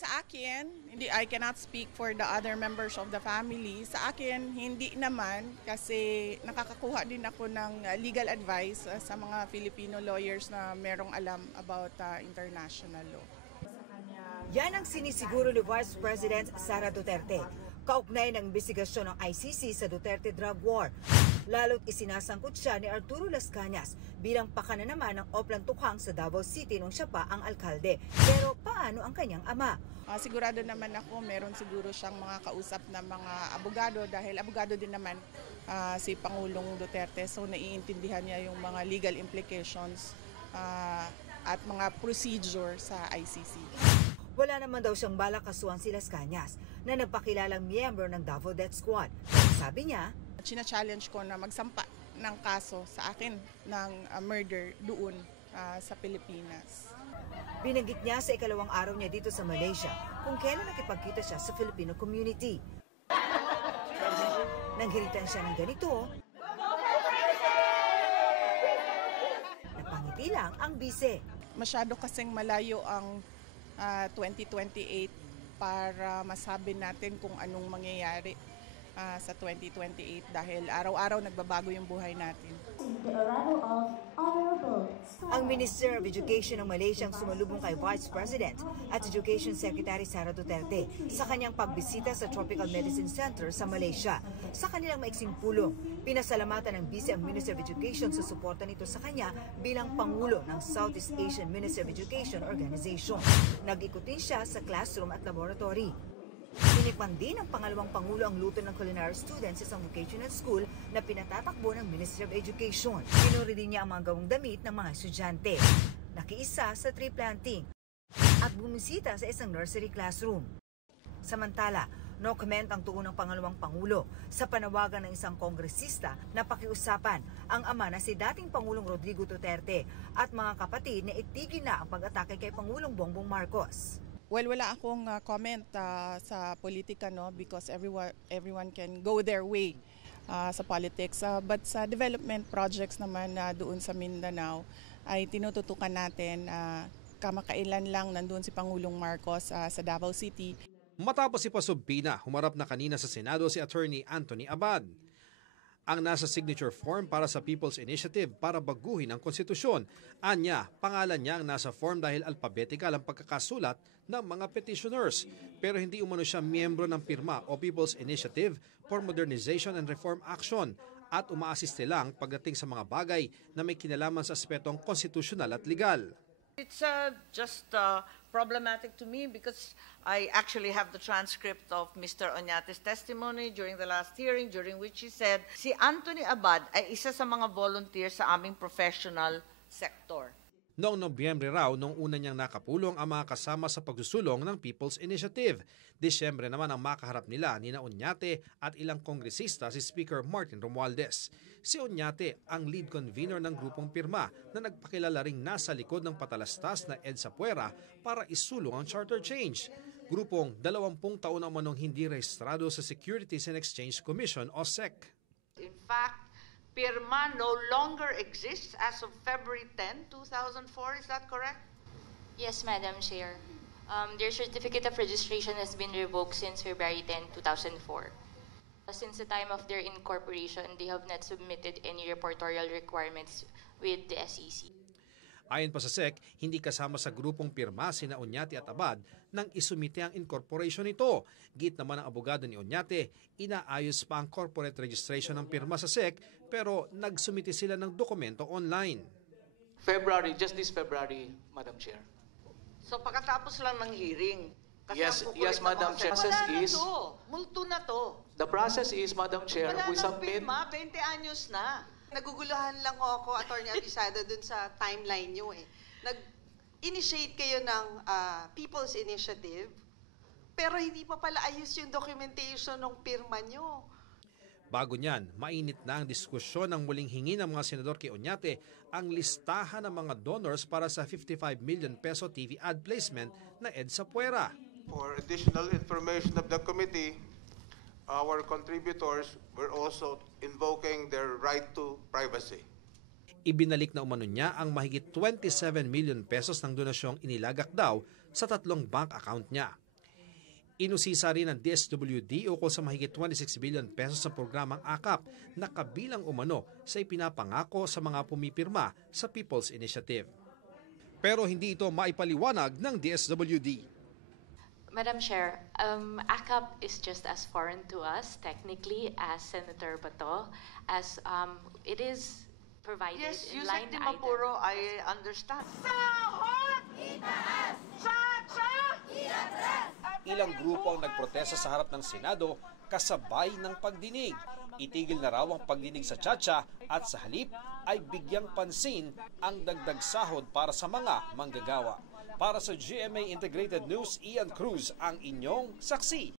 Sa akin, I cannot speak for the other members of the family. Sa akin, hindi naman kasi nakakakuha din ako ng legal advice sa mga Filipino lawyers na merong alam about international law. Yan ang sinisiguro ni Vice President Sara Duterte, kaugnay ng investigasyon ng ICC sa Duterte Drug War. Lalo't isinasangkot siya ni Arturo Las Cañas bilang pakana naman ng Oplan Tukhang sa Davao City nung siya pa ang alkalde. Pero paano ang kanyang ama? Sigurado naman ako meron siguro siyang mga kausap na mga abogado dahil abogado din naman si Pangulong Duterte. So naiintindihan niya yung mga legal implications at mga procedure sa ICC. Wala naman daw siyang balak kasuhan si Las Cañas na nagpakilalang miyembro ng Davao Death Squad. Sabi niya, china-challenge ko na magsampa ng kaso sa akin ng murder doon sa Pilipinas. Binanggit niya sa ikalawang araw niya dito sa Malaysia kung kailan nakipagkita siya sa Filipino community. Nanghiritan siya ng ganito, napangiti lang ang bise. Masyado kasing malayo ang 2028 para masabi natin kung anong mangyayari sa 2028 dahil araw-araw nagbabago yung buhay natin. Ang Minister of Education ng Malaysia ang sumalubong kay Vice President at Education Secretary Sara Duterte sa kanyang pagbisita sa Tropical Medicine Center sa Malaysia. Sa kanilang maiksing pulong, pinasalamatan ng Vice ang Minister of Education sa suporta nito sa kanya bilang Pangulo ng Southeast Asian Minister of Education Organization. Nag-ikot din siya sa classroom at laboratory. Tinikman din ng pangalawang Pangulo ang luto ng culinary students sa isang vocational school na pinatatakbo ng Ministry of Education. Pinuri din niya ang mga gawang damit ng mga estudyante. Nakiisa sa tree planting at bumisita sa isang nursery classroom. Samantala, no comment ang tuon ng pangalawang Pangulo sa panawagan ng isang kongresista na pakiusapan ang ama na si dating Pangulong Rodrigo Duterte at mga kapatid na itigil na ang pag-atake kay Pangulong Bongbong Marcos. Well, wala akong comment sa politika, no, because everyone can go their way sa politics. But sa development projects naman doon sa Mindanao ay tinututukan natin. Kamakailan lang nandun si Pangulong Marcos sa Davao City. Matapos ipasubbina, humarap na kanina sa Senado si Attorney Anthony Abad. Ang nasa signature form para sa People's Initiative para baguhin ang konstitusyon. Anya, pangalan niya ang nasa form dahil alphabetical ang pagkakasulat ng mga petitioners. Pero hindi umano siya miyembro ng pirma o People's Initiative for Modernization and Reform Action at umaasiste lang pagdating sa mga bagay na may kinalaman sa aspetong konstitusyonal at legal. It's just problematic to me because I actually have the transcript of Mr. Oñate's testimony during the last hearing, during which he said si Anthony Abad ay isa sa mga volunteer sa aming professional sector. Noong Nobyembre raw, nung una niyang nakapulong ang mga kasama sa pagsusulong ng People's Initiative. Disyembre naman ang makaharap nila ni Oñate at ilang kongresista si Speaker Martin Romualdez. Si Oñate ang lead convener ng grupong pirma na nagpakilala ring nasa likod ng patalastas na EDSA Puera para isulong ang charter change. Grupong 20 taon na manong hindi rehistrado sa Securities and Exchange Commission o SEC. In fact, PIRMA no longer exists as of February 10, 2004. Is that correct? Yes, Madam Chair. Their certificate of registration has been revoked since February 10, 2004. Since the time of their incorporation, they have not submitted any reportorial requirements with the SEC. Ayon pa sa SEC, hindi kasama sa grupong pirma sina Oñate at Abad nang isumite ang incorporation nito. Git naman ang abogado ni Oñate, inaayos pa ang corporate registration ng pirma sa SEC pero nagsumite sila ng dokumento online. February, just this February, Madam Chair. So pagkatapos lang ng hearing, Yes, Madam Chair. Multo na to. The process is, Madam Chair, Wala we nang submit... pirma, 20 anyos na. Naguguluhan lang ako, Attorney Abisada, dun sa timeline nyo eh. Nag-initiate kayo ng People's Initiative, pero hindi pa pala ayos yung documentation ng pirma nyo. Bago niyan, mainit na ang diskusyon ng muling hingi ng mga senador kay Oñate ang listahan ng mga donors para sa 55 million peso TV ad placement na EDSA Puera. For additional information of the committee, our contributors were also invoking their right to privacy. Ibinalik na umano niya ang mahigit 27 million pesos ng donasyong inilagak daw sa 3 bank account niya. Inusisa rin ng DSWD ukol sa mahigit 26 billion pesos sa programang AKAP na kabilang umano sa ipinapangako sa mga pumipirma sa People's Initiative. Pero hindi ito maipaliwanag ng DSWD. Madam Chair, AKAP is just as foreign to us technically as Senator Bato, as it is provided Yes, in Yusek line Di item. Mapuro, I understand. Ilang grupo ang nagprotesta sa harap ng Senado kasabay ng pagdinig. Itigil na raw ang pagdinig sa Chacha at sa halip ay bigyang pansin ang dagdag sahod para sa mga manggagawa. Para sa GMA Integrated News, Ian Cruz ang inyong saksi.